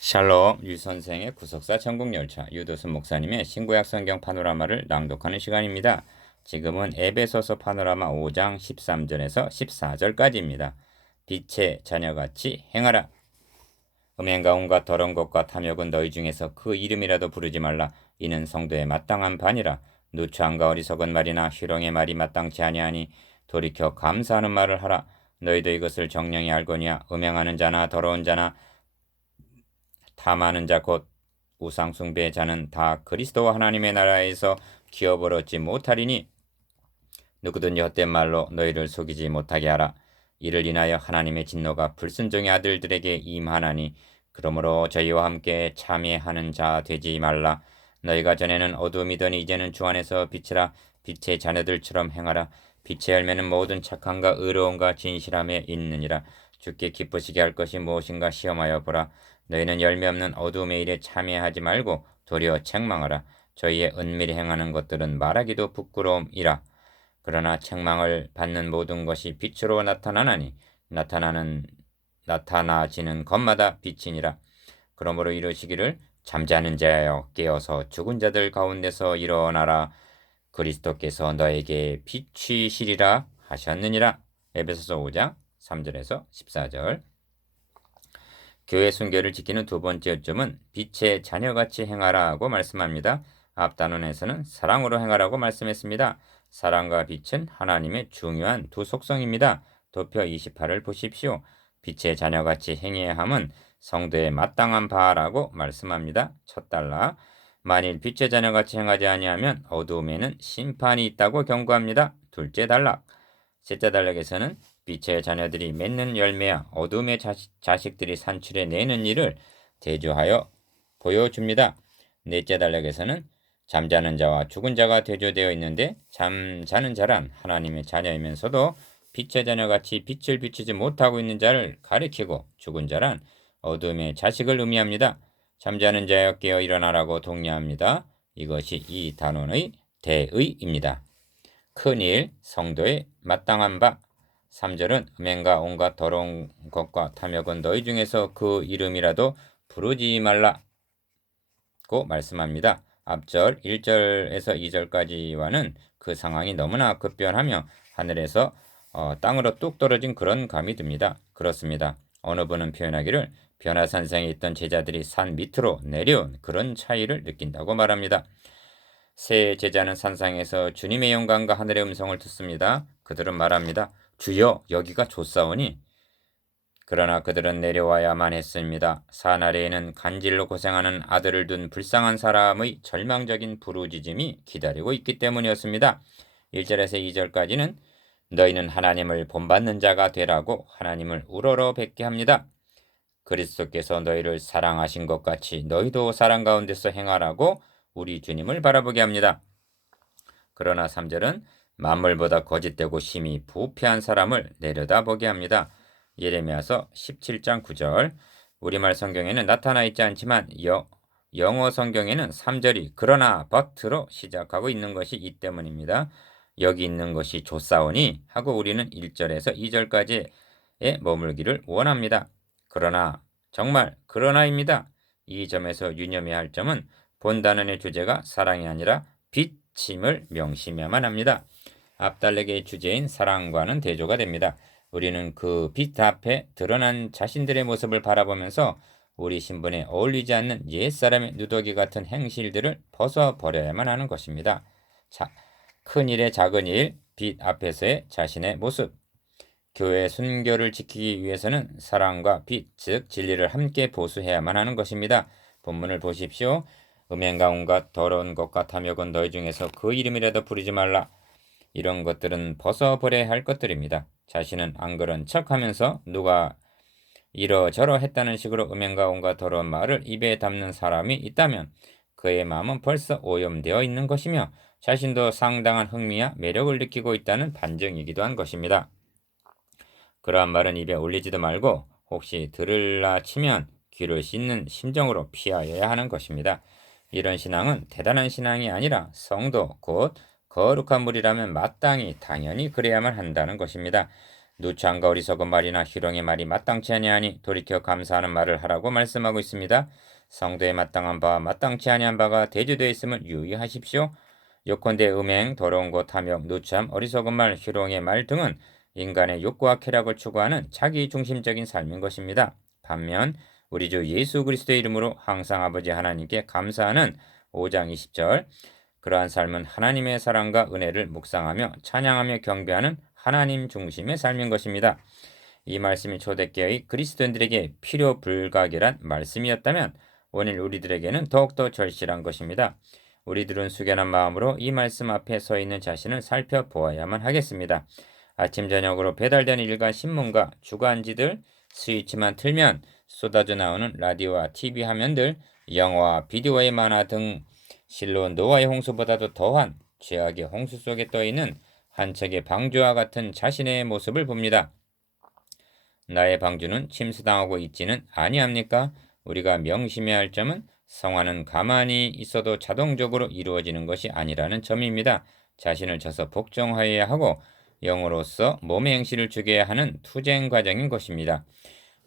샬롬 유선생의 구속사 천국열차 유도순 목사님의 신구약 성경 파노라마를 낭독하는 시간입니다. 지금은 에베소서 파노라마 5장 13절에서 14절까지입니다. 빛의 자녀같이 행하라. 음행과 온갖 더러운 것과 탐욕은 너희 중에서 그 이름이라도 부르지 말라. 이는 성도의 마땅한 반이라. 누추함과 어리석은 말이나 희롱의 말이 마땅치 아니하니 돌이켜 감사하는 말을 하라. 너희도 이것을 정령이 알거니와 음행하는 자나 더러운 자나 탐하는 자 곧 우상 숭배의 자는 다 그리스도와 하나님의 나라에서 기업을 얻지 못하리니 누구든지 헛된 말로 너희를 속이지 못하게 하라. 이를 인하여 하나님의 진노가 불순종의 아들들에게 임하나니 그러므로 저희와 함께 참회하는 자 되지 말라. 너희가 전에는 어두움이더니 이제는 주 안에서 빛이라. 빛의 자녀들처럼 행하라. 빛의 열매는 모든 착함과 의로움과 진실함에 있느니라. 주께 기쁘시게 할 것이 무엇인가 시험하여 보라. 너희는 열매 없는 어두움의 일에 참여하지 말고 도리어 책망하라. 저희의 은밀히 행하는 것들은 말하기도 부끄러움이라. 그러나 책망을 받는 모든 것이 빛으로 나타나나니 나타나지는 것마다 빛이니라. 그러므로 이르시기를 잠자는 자여 깨어서 죽은 자들 가운데서 일어나라. 그리스도께서 너에게 빛이시리라 하셨느니라. 에베소서 5장 3절에서 14절. 교회 순결을 지키는 두 번째 요점은 빛의 자녀같이 행하라고 말씀합니다. 앞 단원에서는 사랑으로 행하라고 말씀했습니다. 사랑과 빛은 하나님의 중요한 두 속성입니다. 도표 28을 보십시오. 빛의 자녀같이 행해야 함은 성도의 마땅한 바라고 말씀합니다. 첫 달라. 만일 빛의 자녀같이 행하지 아니하면 어두움에는 심판이 있다고 경고합니다. 둘째 단락. 셋째 단락에서는 빛의 자녀들이 맺는 열매야 어둠의 자식들이 산출해 내는 일을 대조하여 보여줍니다. 넷째 단락에서는 잠자는 자와 죽은 자가 대조되어 있는데 잠자는 자란 하나님의 자녀이면서도 빛의 자녀같이 빛을 비추지 못하고 있는 자를 가리키고 죽은 자란 어둠의 자식을 의미합니다. 잠자는 자여 깨어 일어나라고 독려합니다. 이것이 이 단원의 대의입니다. 큰일, 성도의 마땅한 바. 3절은 음행과 온갖 더러운 것과 탐욕은 너희 중에서 그 이름이라도 부르지 말라고 말씀합니다. 앞절 1절에서 2절까지와는 그 상황이 너무나 급변하며 하늘에서 땅으로 뚝 떨어진 그런 감이 듭니다. 그렇습니다. 어느 분은 표현하기를 변화산성에 있던 제자들이 산 밑으로 내려온 그런 차이를 느낀다고 말합니다. 세 제자는 산상에서 주님의 영광과 하늘의 음성을 듣습니다. 그들은 말합니다. 주여, 여기가 좋사오니. 그러나 그들은 내려와야만 했습니다. 산 아래에는 간질로 고생하는 아들을 둔 불쌍한 사람의 절망적인 부르짖음이 기다리고 있기 때문이었습니다. 1절에서 2절까지는 너희는 하나님을 본받는 자가 되라고 하나님을 우러러 뵙게 합니다. 그리스도께서 너희를 사랑하신 것 같이 너희도 사랑 가운데서 행하라고 우리 주님을 바라보게 합니다. 그러나 3절은 만물보다 거짓되고 심히 부패한 사람을 내려다보게 합니다. 예레미야서 17장 9절. 우리말 성경에는 나타나 있지 않지만 영어 성경에는 3절이 그러나 but로 시작하고 있는 것이 이 때문입니다. 여기 있는 것이 좋사오니 하고 우리는 1절에서 2절까지에 머물기를 원합니다. 그러나 정말 그러나입니다. 이 점에서 유념해야 할 점은 본 단원의 주제가 사랑이 아니라 빛임을 명심해야만 합니다. 앞달락의 주제인 사랑과는 대조가 됩니다. 우리는 그 빛 앞에 드러난 자신들의 모습을 바라보면서 우리 신분에 어울리지 않는 옛사람의 누더기 같은 행실들을 벗어버려야만 하는 것입니다. 자, 큰 일에 작은 일, 빛 앞에서의 자신의 모습. 교회의 순결을 지키기 위해서는 사랑과 빛, 즉 진리를 함께 보수해야만 하는 것입니다. 본문을 보십시오. 음행과 온갖 더러운 것과 탐욕은 너희 중에서 그 이름이라도 부르지 말라. 이런 것들은 벗어버려야 할 것들입니다. 자신은 안 그런 척하면서 누가 이러저러 했다는 식으로 음행과 온갖 더러운 말을 입에 담는 사람이 있다면 그의 마음은 벌써 오염되어 있는 것이며 자신도 상당한 흥미와 매력을 느끼고 있다는 반증이기도 한 것입니다. 그러한 말은 입에 올리지도 말고 혹시 들으라 치면 귀를 씻는 심정으로 피하여야 하는 것입니다. 이런 신앙은 대단한 신앙이 아니라 성도 곧 거룩한 물이라면 마땅히 당연히 그래야만 한다는 것입니다. 누추함과 어리석은 말이나 희롱의 말이 마땅치 아니하니 돌이켜 감사하는 말을 하라고 말씀하고 있습니다. 성도에 마땅한 바와 마땅치 아니한 바가 대조되어 있음을 유의하십시오. 요컨대 음행, 더러운 것, 탐욕, 누추함, 어리석은 말, 희롱의 말 등은 인간의 욕구와 쾌락을 추구하는 자기중심적인 삶인 것입니다. 반면 우리 주 예수 그리스도의 이름으로 항상 아버지 하나님께 감사하는 5장 20절, 그러한 삶은 하나님의 사랑과 은혜를 묵상하며 찬양하며 경배하는 하나님 중심의 삶인 것입니다. 이 말씀이 초대교회의 그리스도인들에게 필요 불가결한 말씀이었다면 오늘 우리들에게는 더욱더 절실한 것입니다. 우리들은 숙연한 마음으로 이 말씀 앞에 서 있는 자신을 살펴보아야만 하겠습니다. 아침 저녁으로 배달되는 일간 신문과 주간지들, 스위치만 틀면 쏟아져 나오는 라디오와 TV 화면들, 영화와 비디오의 만화 등 실로 노아의 홍수보다도 더한 죄악의 홍수 속에 떠있는 한 척의 방주와 같은 자신의 모습을 봅니다. 나의 방주는 침수당하고 있지는 아니합니까? 우리가 명심해야 할 점은 성화는 가만히 있어도 자동적으로 이루어지는 것이 아니라는 점입니다. 자신을 쳐서 복종하여야 하고 영으로서 몸의 행실을 죽여야 하는 투쟁 과정인 것입니다.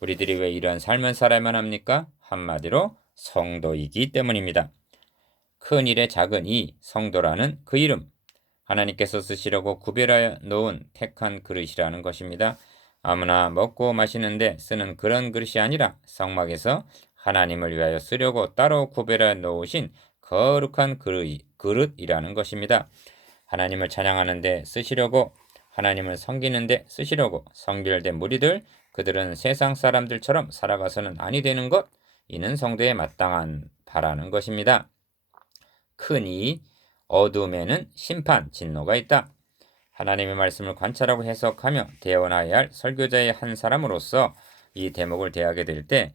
우리들이 왜 이러한 삶을 살아야만 합니까? 한마디로 성도이기 때문입니다. 큰 일의 작은 이, 성도라는 그 이름, 하나님께서 쓰시려고 구별하여 놓은 택한 그릇이라는 것입니다. 아무나 먹고 마시는데 쓰는 그런 그릇이 아니라 성막에서 하나님을 위하여 쓰려고 따로 구별하여 놓으신 거룩한 그릇이라는 것입니다. 하나님을 찬양하는데 쓰시려고, 하나님을 섬기는데 쓰시려고 성별된 무리들, 그들은 세상 사람들처럼 살아가서는 아니 되는 것, 이는 성도에 마땅한 바라는 것입니다. 크니 어둠에는 심판, 진노가 있다. 하나님의 말씀을 관찰하고 해석하며 대언하여야 할 설교자의 한 사람으로서 이 대목을 대하게 될 때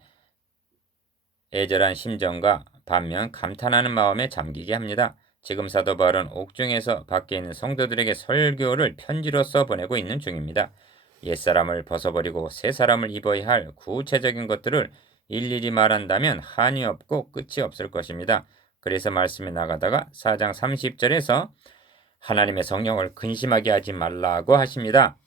애절한 심정과 반면 감탄하는 마음에 잠기게 합니다. 지금 사도 바울은 옥중에서 밖에 있는 성도들에게 설교를 편지로써 보내고 있는 중입니다. 옛사람을 벗어버리고 새 사람을 입어야 할 구체적인 것들을 일일이 말한다면 한이 없고 끝이 없을 것입니다. 그래서 말씀이 나가다가 4장 30절에서 하나님의 성령을 근심하게 하지 말라고 하십니다.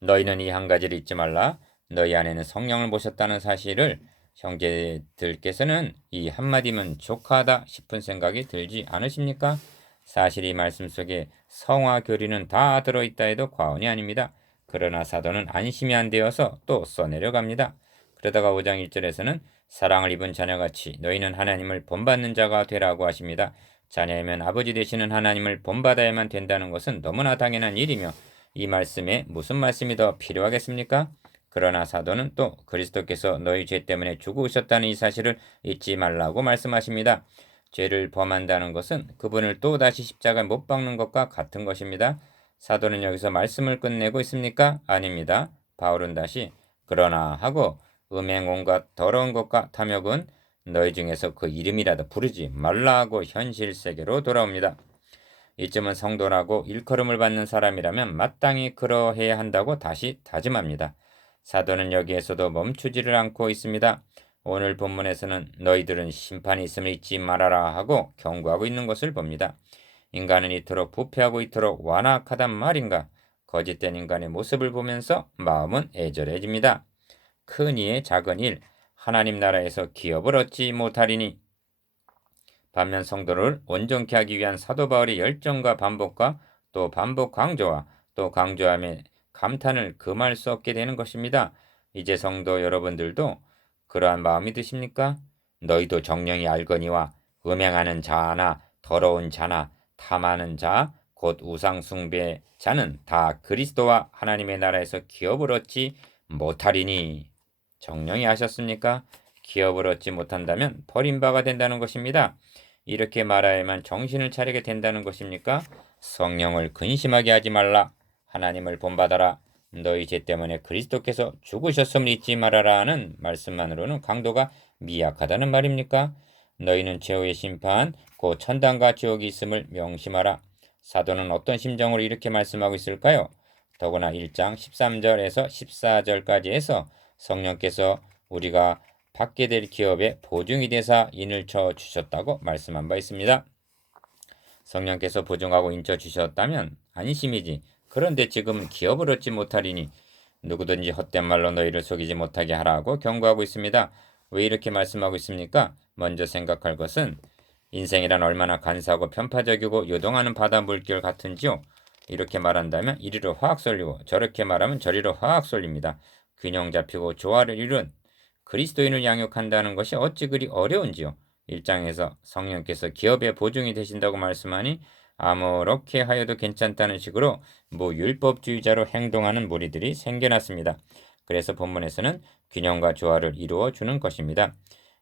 너희는 이 한 가지를 잊지 말라. 너희 안에는 성령을 모셨다는 사실을 형제들께서는 이 한마디면 족하다 싶은 생각이 들지 않으십니까? 사실 이 말씀 속에 성화 교리는 다 들어있다 해도 과언이 아닙니다. 그러나 사도는 안심이 안 되어서 또 써내려갑니다. 그러다가 5장 1절에서는 사랑을 입은 자녀같이 너희는 하나님을 본받는 자가 되라고 하십니다. 자녀이면 아버지 되시는 하나님을 본받아야만 된다는 것은 너무나 당연한 일이며 이 말씀에 무슨 말씀이 더 필요하겠습니까? 그러나 사도는 또 그리스도께서 너희 죄 때문에 죽으셨다는 이 사실을 잊지 말라고 말씀하십니다. 죄를 범한다는 것은 그분을 또다시 십자가에 못 박는 것과 같은 것입니다. 사도는 여기서 말씀을 끝내고 있습니까? 아닙니다. 바울은 다시 그러나 하고 음행 온갖 더러운 것과 탐욕은 너희 중에서 그 이름이라도 부르지 말라고 현실 세계로 돌아옵니다. 이쯤은 성도라고 일컬음을 받는 사람이라면 마땅히 그러해야 한다고 다시 다짐합니다. 사도는 여기에서도 멈추지를 않고 있습니다. 오늘 본문에서는 너희들은 심판이 있음을 잊지 말아라 하고 경고하고 있는 것을 봅니다. 인간은 이토록 부패하고 이토록 완악하단 말인가? 거짓된 인간의 모습을 보면서 마음은 애절해집니다. 큰 이의 작은 일, 하나님 나라에서 기업을 얻지 못하리니. 반면 성도를 온전케 하기 위한 사도 바울의 열정과 반복과 또 반복 강조와 또 강조함에 감탄을 금할 수 없게 되는 것입니다. 이제 성도 여러분들도 그러한 마음이 드십니까? 너희도 정령이 알거니와 음행하는 자나 더러운 자나 탐하는 자, 곧 우상 숭배 자는 다 그리스도와 하나님의 나라에서 기업을 얻지 못하리니. 정령이 아셨습니까? 기업을 얻지 못한다면 버림바가 된다는 것입니다. 이렇게 말하야만 정신을 차리게 된다는 것입니까? 성령을 근심하게 하지 말라. 하나님을 본받아라. 너희 죄 때문에 그리스도께서 죽으셨음을 잊지 말아라 하는 말씀만으로는 강도가 미약하다는 말입니까? 너희는 최후의 심판, 곧 천당과 지옥이 있음을 명심하라. 사도는 어떤 심정으로 이렇게 말씀하고 있을까요? 더구나 1장 13절에서 14절까지 해서 성령께서 우리가 받게 될 기업에 보증이 되사 인을 쳐 주셨다고 말씀한 바 있습니다. 성령께서 보증하고 인쳐 주셨다면 안심이지 그런데 지금은 기업을 얻지 못하리니 누구든지 헛된 말로 너희를 속이지 못하게 하라고 경고하고 있습니다. 왜 이렇게 말씀하고 있습니까? 먼저 생각할 것은 인생이란 얼마나 간사하고 편파적이고 요동하는 바다 물결 같은지요. 이렇게 말한다면 이리로 확 쏠리고 저렇게 말하면 저리로 확 쏠립니다. 균형 잡히고 조화를 이룬 그리스도인을 양육한다는 것이 어찌 그리 어려운지요. 1장에서 성령께서 기업의 보증이 되신다고 말씀하니 아무렇게 하여도 괜찮다는 식으로 무율법주의자로 행동하는 무리들이 생겨났습니다. 그래서 본문에서는 균형과 조화를 이루어 주는 것입니다.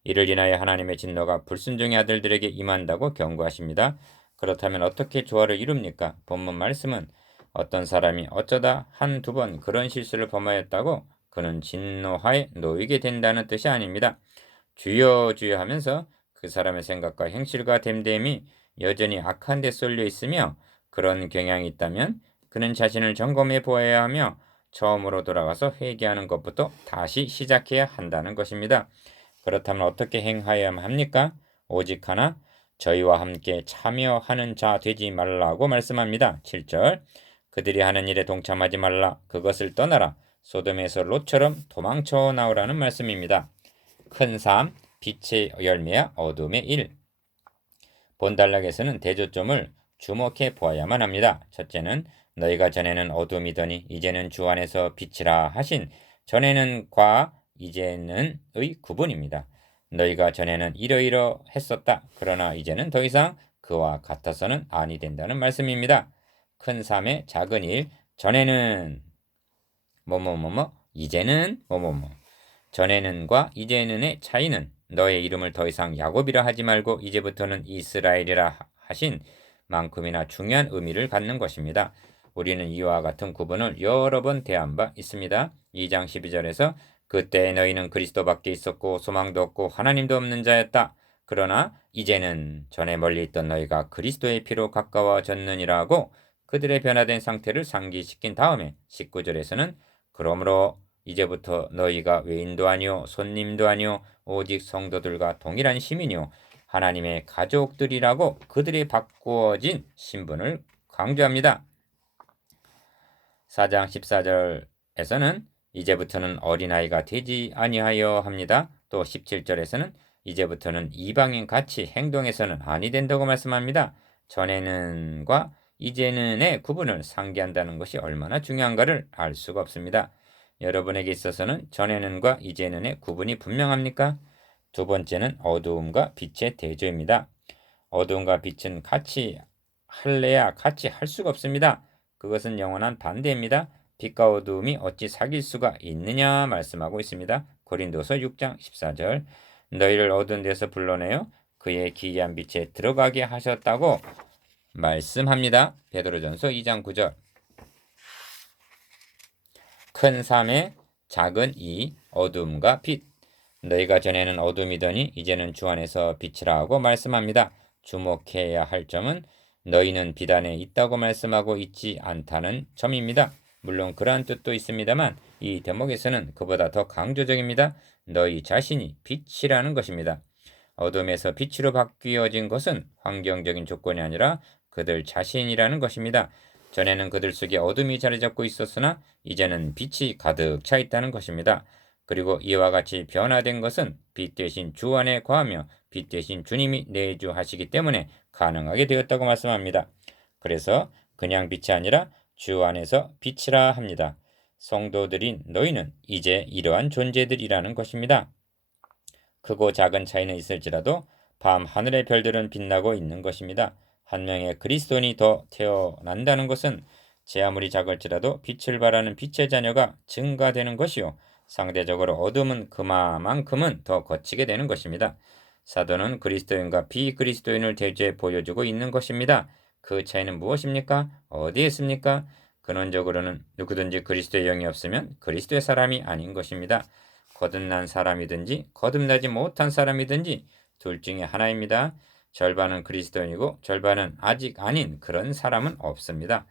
이를 인하여 하나님의 진노가 불순종의 아들들에게 임한다고 경고하십니다. 그렇다면 어떻게 조화를 이룹니까? 본문 말씀은 어떤 사람이 어쩌다 한두 번 그런 실수를 범하였다고 그는 진노하에 놓이게 된다는 뜻이 아닙니다. 주여 주여 하면서 그 사람의 생각과 행실과 됨됨이 여전히 악한 데 쏠려 있으며 그런 경향이 있다면 그는 자신을 점검해 보아야 하며 처음으로 돌아가서 회개하는 것부터 다시 시작해야 한다는 것입니다. 그렇다면 어떻게 행하여야 합니까? 오직 하나 저희와 함께 참여하는 자 되지 말라고 말씀합니다. 7절 그들이 하는 일에 동참하지 말라. 그것을 떠나라. 소돔에서 롯처럼 도망쳐 나오라는 말씀입니다. 큰 삶, 빛의 열매야 어둠의 일. 본단락에서는 대조점을 주목해 보아야만 합니다. 첫째는 너희가 전에는 어둠이더니 이제는 주 안에서 빛이라 하신 전에는과 이제는의 구분입니다. 너희가 전에는 이러이러했었다. 그러나 이제는 더 이상 그와 같아서는 아니 된다는 말씀입니다. 큰 삶의 작은 일, 전에는 뭐뭐뭐뭐, 이제는 뭐뭐뭐. 전에는과 이제는의 차이는 너의 이름을 더 이상 야곱이라 하지 말고 이제부터는 이스라엘이라 하신 만큼이나 중요한 의미를 갖는 것입니다. 우리는 이와 같은 구분을 여러 번 대한 바 있습니다. 2장 12절에서 그때 너희는 그리스도밖에 있었고 소망도 없고 하나님도 없는 자였다. 그러나 이제는 전에 멀리 있던 너희가 그리스도의 피로 가까워졌느니라고 그들의 변화된 상태를 상기시킨 다음에 19절에서는 그러므로 이제부터 너희가 외인도 아니요 손님도 아니요 오직 성도들과 동일한 시민이요 하나님의 가족들이라고 그들이 바꾸어진 신분을 강조합니다. 4장 14절에서는 이제부터는 어린아이가 되지 아니하여 합니다. 또 17절에서는 이제부터는 이방인 같이 행동해서는 아니 된다고 말씀합니다. 전에는과 이제는의 구분을 상기한다는 것이 얼마나 중요한가를 알 수가 없습니다. 여러분에게 있어서는 전에는과 이제는의 구분이 분명합니까? 두 번째는 어두움과 빛의 대조입니다. 어두움과 빛은 같이 할래야 같이 할 수가 없습니다. 그것은 영원한 반대입니다. 빛과 어두움이 어찌 사귈 수가 있느냐 말씀하고 있습니다. 고린도서 6장 14절 너희를 어두운 데서 불러내어 그의 기이한 빛에 들어가게 하셨다고 말씀합니다. 베드로전서 2장 9절 큰 삶의 작은 이 어둠과 빛 너희가 전에는 어둠이더니 이제는 주 안에서 빛이라 하고 말씀합니다. 주목해야 할 점은 너희는 빛 안에 있다고 말씀하고 있지 않다는 점입니다. 물론 그러한 뜻도 있습니다만 이 대목에서는 그보다 더 강조적입니다. 너희 자신이 빛이라는 것입니다. 어둠에서 빛으로 바뀌어진 것은 환경적인 조건이 아니라 그들 자신이라는 것입니다. 전에는 그들 속에 어둠이 자리 잡고 있었으나 이제는 빛이 가득 차 있다는 것입니다. 그리고 이와 같이 변화된 것은 빛 대신 주 안에 거하며 빛 대신 주님이 내주하시기 때문에 가능하게 되었다고 말씀합니다. 그래서 그냥 빛이 아니라 주 안에서 빛이라 합니다. 성도들인 너희는 이제 이러한 존재들이라는 것입니다. 크고 작은 차이는 있을지라도 밤 하늘의 별들은 빛나고 있는 것입니다. 한 명의 그리스도인이 더 태어난다는 것은 제 아무리 작을지라도 빛을 발하는 빛의 자녀가 증가되는 것이요 상대적으로 어둠은 그만큼은 더 거치게 되는 것입니다. 사도는 그리스도인과 비그리스도인을 대조해 보여주고 있는 것입니다. 그 차이는 무엇입니까? 어디에 있습니까? 근원적으로는 누구든지 그리스도의 영이 없으면 그리스도의 사람이 아닌 것입니다. 거듭난 사람이든지 거듭나지 못한 사람이든지 둘 중에 하나입니다. 절반은 그리스도인이고 절반은 아직 아닌 그런 사람은 없습니다.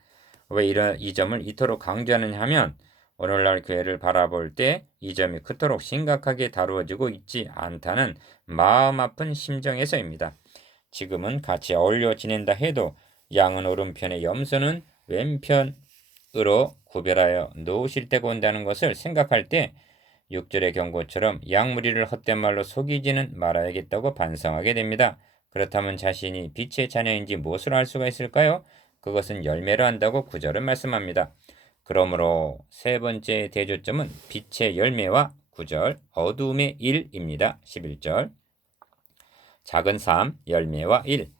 왜 이 점을 이토록 강조하느냐 하면 오늘날 교회를 바라볼 때 이 점이 그토록 심각하게 다루어지고 있지 않다는 마음 아픈 심정에서입니다. 지금은 같이 어울려 지낸다 해도 양은 오른편에 염소는 왼편 빛으로 구별하여 놓으실 때가 온다는 것을 생각할 때 6절의 경고처럼 약무리를 헛된 말로 속이지는 말아야겠다고 반성하게 됩니다. 그렇다면 자신이 빛의 자녀인지 무엇으로 알 수가 있을까요? 그것은 열매로 한다고 9절은 말씀합니다. 그러므로 세 번째 대조점은 빛의 열매와 9절 어두움의 일입니다. 11절 작은 삶 열매와 일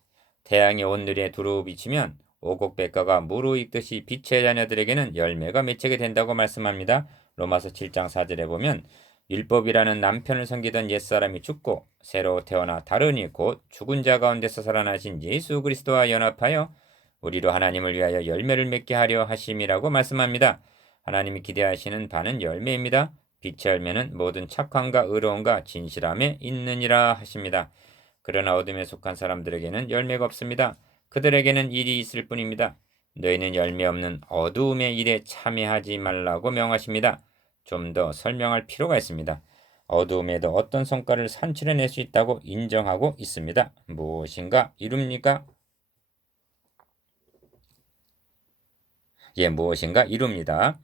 태양이 온늘에 두루 비치면 오곡백과가 무르익듯이 빛의 자녀들에게는 열매가 맺히게 된다고 말씀합니다. 로마서 7장 4절에 보면 율법이라는 남편을 섬기던 옛사람이 죽고 새로 태어나 다르니 곧 죽은 자 가운데서 살아나신 예수 그리스도와 연합하여 우리로 하나님을 위하여 열매를 맺게 하려 하심이라고 말씀합니다. 하나님이 기대하시는 바는 열매입니다. 빛의 열매는 모든 착함과 의로움과 진실함에 있느니라 하십니다. 그러나 어둠에 속한 사람들에게는 열매가 없습니다. 그들에게는 일이 있을 뿐입니다. 너희는 열매 없는 어두움의 일에 참여하지 말라고 명하십니다. 좀 더 설명할 필요가 있습니다. 어두움에도 어떤 성과를 산출해낼 수 있다고 인정하고 있습니다. 무엇인가 이룹니까? 무엇인가 이룹니다.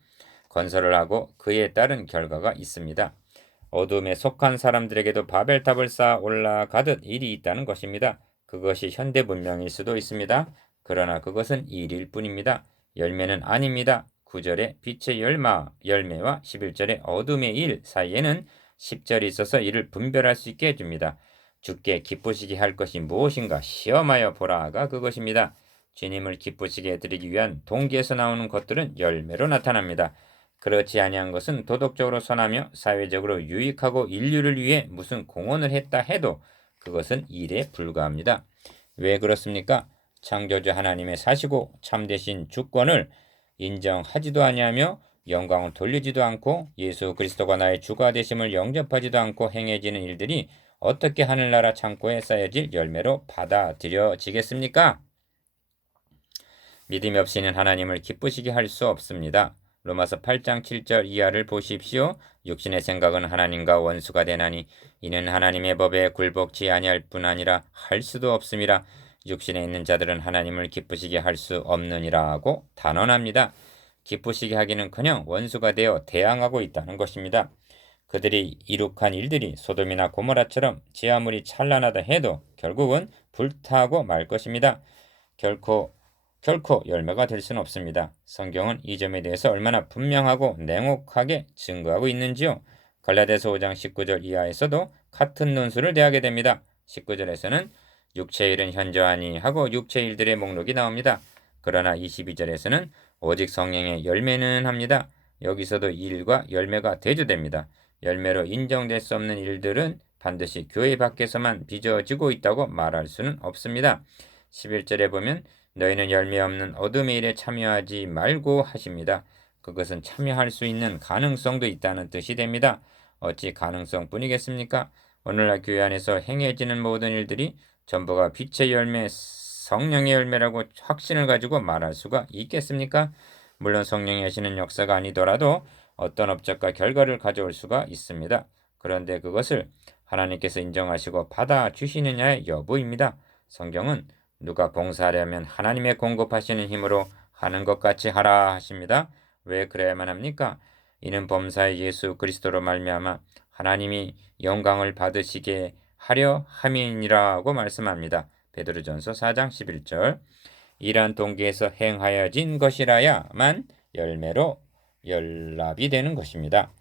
건설을 하고 그에 따른 결과가 있습니다. 어둠에 속한 사람들에게도 바벨탑을 쌓아 올라가듯 일이 있다는 것입니다. 그것이 현대 문명일 수도 있습니다. 그러나 그것은 일일 뿐입니다. 열매는 아닙니다. 9절에 빛의 열매와 11절의 어둠의 일 사이에는 10절이 있어서 이를 분별할 수 있게 해줍니다. 주께 기쁘시게 할 것이 무엇인가 시험하여 보라가 그것입니다. 주님을 기쁘시게 해드리기 위한 동기에서 나오는 것들은 열매로 나타납니다. 그렇지 아니한 것은 도덕적으로 선하며 사회적으로 유익하고 인류를 위해 무슨 공헌을 했다 해도 그것은 일에 불과합니다. 왜 그렇습니까? 창조주 하나님의 사시고 참되신 주권을 인정하지도 아니하며 영광을 돌리지도 않고 예수 그리스도가 나의 주가 되심을 영접하지도 않고 행해지는 일들이 어떻게 하늘나라 창고에 쌓여질 열매로 받아들여지겠습니까? 믿음이 없이는 하나님을 기쁘시게 할 수 없습니다. 로마서 8장 7절 이하를 보십시오. 육신의 생각은 하나님과 원수가 되나니 이는 하나님의 법에 굴복치 아니할 뿐 아니라 할 수도 없음이라. 육신에 있는 자들은 하나님을 기쁘시게 할 수 없느니라고 단언합니다. 기쁘시게 하기는커녕 원수가 되어 대항하고 있다는 것입니다. 그들이 이룩한 일들이 소돔이나 고모라처럼 제 아무리 찬란하다 해도 결국은 불타고 말 것입니다. 결코 열매가 될 수는 없습니다. 성경은 이 점에 대해서 얼마나 분명하고 냉혹하게 증거하고 있는지요. 갈라디아서 5장 19절 이하에서도 같은 논술을 대하게 됩니다. 19절에서는 육체의 일은 현저하니 하고 육체의 일들의 목록이 나옵니다. 그러나 22절에서는 오직 성령의 열매는 합니다. 여기서도 일과 열매가 대조됩니다. 열매로 인정될 수 없는 일들은 반드시 교회 밖에서만 빚어지고 있다고 말할 수는 없습니다. 11절에 보면 너희는 열매 없는 어둠의 일에 참여하지 말고 하십니다. 그것은 참여할 수 있는 가능성도 있다는 뜻이 됩니다. 어찌 가능성뿐이겠습니까? 오늘날 교회 안에서 행해지는 모든 일들이 전부가 빛의 열매, 성령의 열매라고 확신을 가지고 말할 수가 있겠습니까? 물론 성령이 하시는 역사가 아니더라도 어떤 업적과 결과를 가져올 수가 있습니다. 그런데 그것을 하나님께서 인정하시고 받아주시느냐의 여부입니다. 성경은 누가 봉사하려면 하나님의 공급하시는 힘으로 하는 것 같이 하라 하십니다. 왜 그래야만 합니까? 이는 범사의 예수 그리스도로 말미암아 하나님이 영광을 받으시게 하려 함이니라고 말씀합니다. 베드로전서 4장 11절 이러한 동기에서 행하여진 것이라야만 열매로 연락이 되는 것입니다.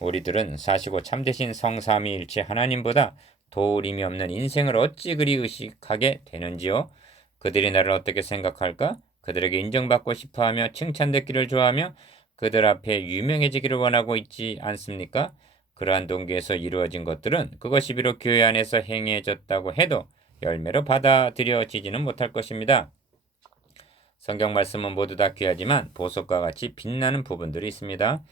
우리들은 사시고 참되신 성삼위일체 하나님보다 도림이 없는 인생을 어찌 그리 의식하게 되는지요? 그들이 나를 어떻게 생각할까? 그들에게 인정받고 싶어하며 칭찬받기를 좋아하며 그들 앞에 유명해지기를 원하고 있지 않습니까? 그러한 동기에서 이루어진 것들은 그것이 비록 교회 안에서 행해졌다고 해도 열매로 받아들여지지는 못할 것입니다. 성경 말씀은 모두 다 귀하지만 보석과 같이 빛나는 부분들이 있습니다.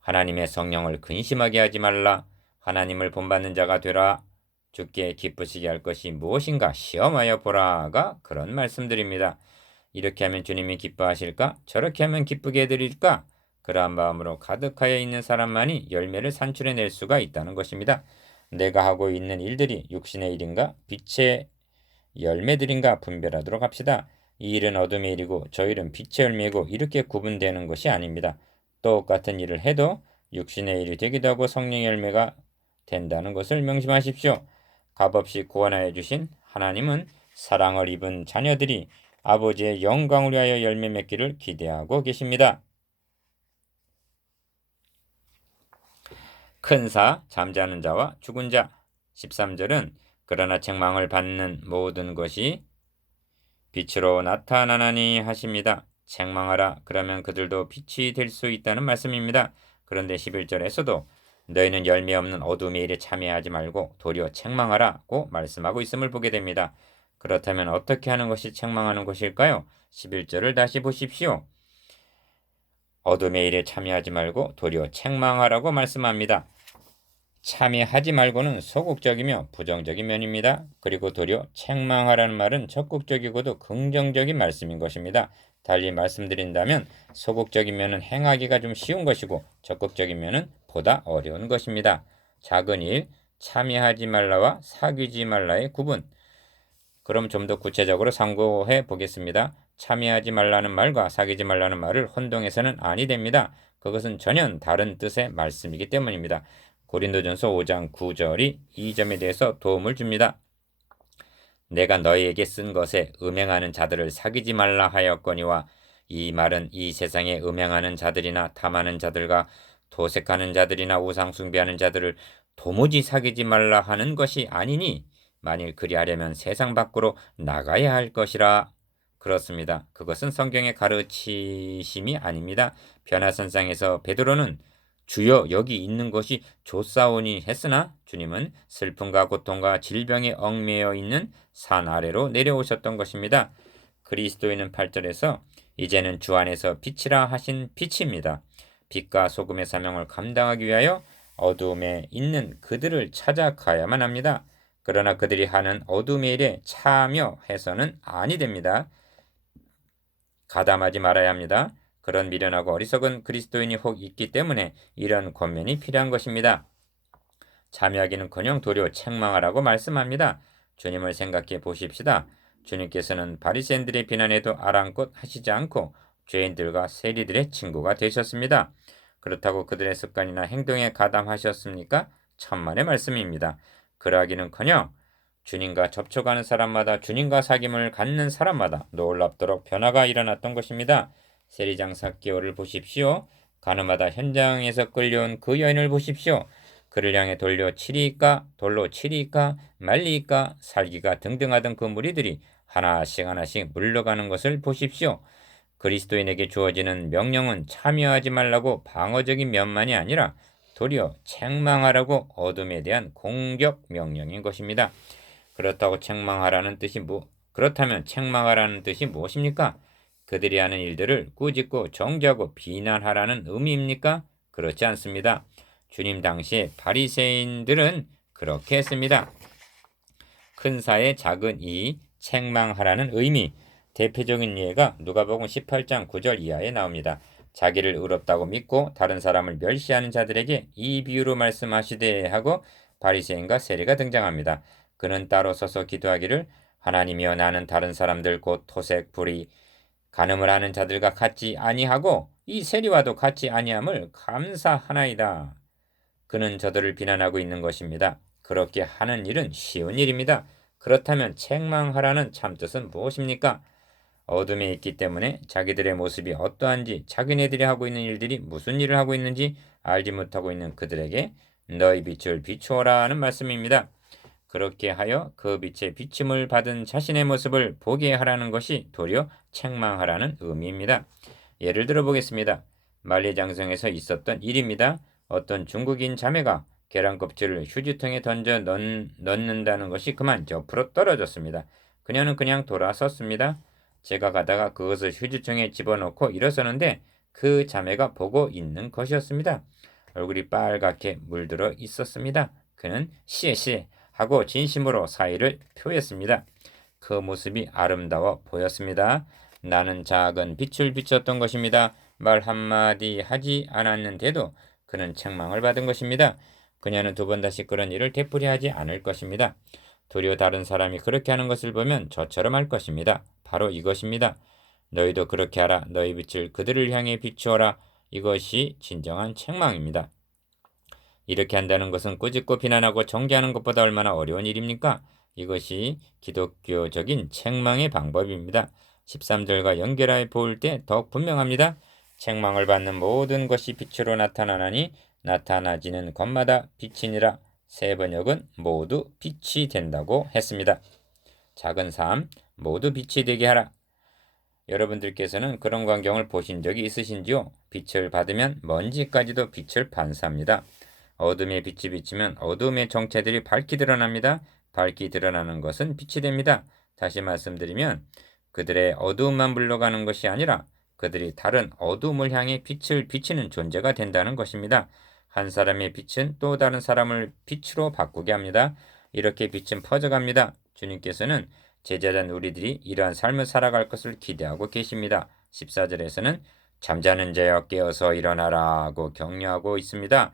하나님의 성령을 근심하게 하지 말라. 하나님을 본받는 자가 되라. 주께 기쁘시게 할 것이 무엇인가 시험하여 보라가 그런 말씀들입니다. 이렇게 하면 주님이 기뻐하실까? 저렇게 하면 기쁘게 해드릴까? 그러한 마음으로 가득하여 있는 사람만이 열매를 산출해낼 수가 있다는 것입니다. 내가 하고 있는 일들이 육신의 일인가? 빛의 열매들인가 분별하도록 합시다. 이 일은 어둠의 일이고 저 일은 빛의 열매이고 이렇게 구분되는 것이 아닙니다. 똑같은 일을 해도 육신의 일이 되기도 하고 성령의 열매가 된다는 것을 명심하십시오. 값없이 구원하여 주신 하나님은 사랑을 입은 자녀들이 아버지의 영광을 위하여 열매 맺기를 기대하고 계십니다. 큰 사, 잠자는 자와 죽은 자. 13절은 그러나 책망을 받는 모든 것이 빛으로 나타나나니 하십니다. 책망하라. 그러면 그들도 빛이 될 수 있다는 말씀입니다. 그런데 11절에서도 너희는 열매 없는 어둠의 일에 참여하지 말고 도리어 책망하라고 말씀하고 있음을 보게 됩니다. 그렇다면 어떻게 하는 것이 책망하는 것일까요? 11절을 다시 보십시오. 어둠의 일에 참여하지 말고 도리어 책망하라고 말씀합니다. 참여하지 말고는 소극적이며 부정적인 면입니다. 그리고 도리어 책망하라는 말은 적극적이고도 긍정적인 말씀인 것입니다. 달리 말씀드린다면 소극적인 면은 행하기가 좀 쉬운 것이고 적극적인 면은 보다 어려운 것입니다. 작은 일, 참여하지 말라와 사귀지 말라의 구분. 그럼 좀 더 구체적으로 상고해 보겠습니다. 참여하지 말라는 말과 사귀지 말라는 말을 혼동해서는 아니 됩니다. 그것은 전혀 다른 뜻의 말씀이기 때문입니다. 고린도전서 5장 9절이 이 점에 대해서 도움을 줍니다. 내가 너희에게 쓴 것에 음행하는 자들을 사귀지 말라 하였거니와 이 말은 이 세상에 음행하는 자들이나 탐하는 자들과 도색하는 자들이나 우상 숭배하는 자들을 도무지 사귀지 말라 하는 것이 아니니 만일 그리하려면 세상 밖으로 나가야 할 것이라. 그렇습니다. 그것은 성경의 가르치심이 아닙니다. 변화선상에서 베드로는 주여 여기 있는 것이 좋사오니 했으나 주님은 슬픔과 고통과 질병에 얽매여 있는 산 아래로 내려오셨던 것입니다. 그리스도인은 8절에서 이제는 주 안에서 빛이라 하신 빛입니다. 빛과 소금의 사명을 감당하기 위하여 어두움에 있는 그들을 찾아가야만 합니다. 그러나 그들이 하는 어둠의 일에 참여해서는 아니 됩니다. 가담하지 말아야 합니다. 그런 미련하고 어리석은 그리스도인이 혹 있기 때문에 이런 권면이 필요한 것입니다. 참여하기는커녕 도리어 책망하라고 말씀합니다. 주님을 생각해 보십시다. 주님께서는 바리새인들의 비난에도 아랑곳 하시지 않고 죄인들과 세리들의 친구가 되셨습니다. 그렇다고 그들의 습관이나 행동에 가담하셨습니까? 천만의 말씀입니다. 그러하기는커녕 주님과 접촉하는 사람마다 주님과 사귐을 갖는 사람마다 놀랍도록 변화가 일어났던 것입니다. 세리장 삭개오를 보십시오. 가늠하다 현장에서 끌려온 그 여인을 보십시오. 그를 향해 돌로 치리까 말리까 살기가 등등하던 그 무리들이 하나씩 물러가는 것을 보십시오. 그리스도인에게 주어지는 명령은 참여하지 말라고 방어적인 면만이 아니라 도리어 책망하라고 어둠에 대한 공격 명령인 것입니다. 그렇다면 책망하라는 뜻이 무엇입니까? 그들이 하는 일들을 꾸짖고 정죄하고 비난하라는 의미입니까? 그렇지 않습니다. 주님 당시에 바리새인들은 그렇게 했습니다. 큰 사의 작은 이 책망하라는 의미, 대표적인 예가 누가복음 18장 9절 이하에 나옵니다. 자기를 의롭다고 믿고 다른 사람을 멸시하는 자들에게 이 비유로 말씀하시되 하고 바리새인과 세리가 등장합니다. 그는 따로 서서 기도하기를 하나님이여 나는 다른 사람들 곧 토색, 불의, 간음을 하는 자들과 같지 아니하고 이 세리와도 같지 아니함을 감사하나이다. 그는 저들을 비난하고 있는 것입니다. 그렇게 하는 일은 쉬운 일입니다. 그렇다면 책망하라는 참뜻은 무엇입니까? 어둠에 있기 때문에 자기들의 모습이 어떠한지 자기네들이 하고 있는 일들이 무슨 일을 하고 있는지 알지 못하고 있는 그들에게 너희 빛을 비추어라 하는 말씀입니다. 그렇게 하여 그 빛의 비침을 받은 자신의 모습을 보게 하라는 것이 도리어 책망하라는 의미입니다. 예를 들어 보겠습니다. 만리장성에서 있었던 일입니다. 어떤 중국인 자매가 계란 껍질을 휴지통에 던져 넣는다는 것이 그만 옆으로 떨어졌습니다. 그녀는 그냥 돌아섰습니다. 제가 가다가 그것을 휴지통에 집어넣고 일어서는데 그 자매가 보고 있는 것이었습니다. 얼굴이 빨갛게 물들어 있었습니다. 그는 시에시에 하고 진심으로 사의를 표했습니다. 그 모습이 아름다워 보였습니다. 나는 작은 빛을 비췄던 것입니다. 말 한마디 하지 않았는데도 그는 책망을 받은 것입니다. 그녀는 두 번 다시 그런 일을 되풀이하지 않을 것입니다. 도리어 다른 사람이 그렇게 하는 것을 보면 저처럼 할 것입니다. 바로 이것입니다. 너희도 그렇게 하라. 너희 빛을 그들을 향해 비추어라. 이것이 진정한 책망입니다. 이렇게 한다는 것은 꾸짖고 비난하고 정죄하는 것보다 얼마나 어려운 일입니까? 이것이 기독교적인 책망의 방법입니다. 13절과 연결하여 볼 때 더욱 분명합니다. 책망을 받는 모든 것이 빛으로 나타나나니 나타나지는 것마다 빛이니라. 세 번역은 모두 빛이 된다고 했습니다. 작은 삶 모두 빛이 되게 하라. 여러분들께서는 그런 광경을 보신 적이 있으신지요? 빛을 받으면 먼지까지도 빛을 반사합니다. 어둠에 빛이 비치면 어둠의 정체들이 밝게 드러납니다. 밝게 드러나는 것은 빛이 됩니다. 다시 말씀드리면 그들의 어두움만 물러가는 것이 아니라 그들이 다른 어둠을 향해 빛을 비치는 존재가 된다는 것입니다. 한 사람의 빛은 또 다른 사람을 빛으로 바꾸게 합니다. 이렇게 빛은 퍼져갑니다. 주님께서는 제자된 우리들이 이러한 삶을 살아갈 것을 기대하고 계십니다. 14절에서는 잠자는 자여 깨어서 일어나라고 격려하고 있습니다.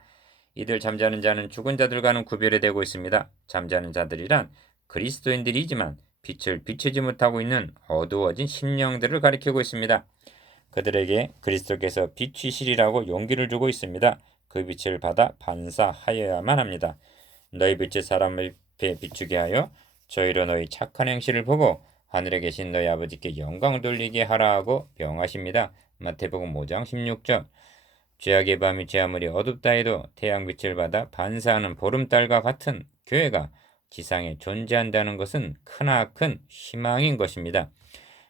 이들 잠자는 자는 죽은 자들과는 구별이 되고 있습니다. 잠자는 자들이란 그리스도인들이지만 빛을 비추지 못하고 있는 어두워진 심령들을 가리키고 있습니다. 그들에게 그리스도께서 빛이시리라고 용기를 주고 있습니다. 그 빛을 받아 반사하여야만 합니다. 너희 빛이 사람 앞에 비추게 하여 저희로 너희 착한 행실을 보고 하늘에 계신 너희 아버지께 영광을 돌리게 하라고 명하십니다. 마태복음 5장 16절. 죄악의 밤이 제 아무리 어둡다 해도 태양빛을 받아 반사하는 보름달과 같은 교회가 지상에 존재한다는 것은 크나큰 희망인 것입니다.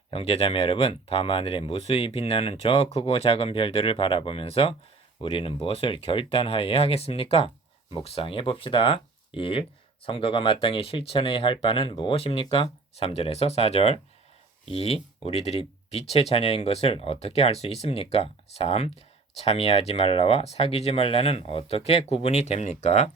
형제자매 여러분, 밤하늘에 무수히 빛나는 저 크고 작은 별들을 바라보면서 우리는 무엇을 결단하여야 하겠습니까? 묵상해 봅시다. 1. 성도가 마땅히 실천해야 할 바는 무엇입니까? 3절에서 4절. 2. 우리들이 빛의 자녀인 것을 어떻게 알 수 있습니까? 3. 참여하지 말라와 사귀지 말라는 어떻게 구분이 됩니까?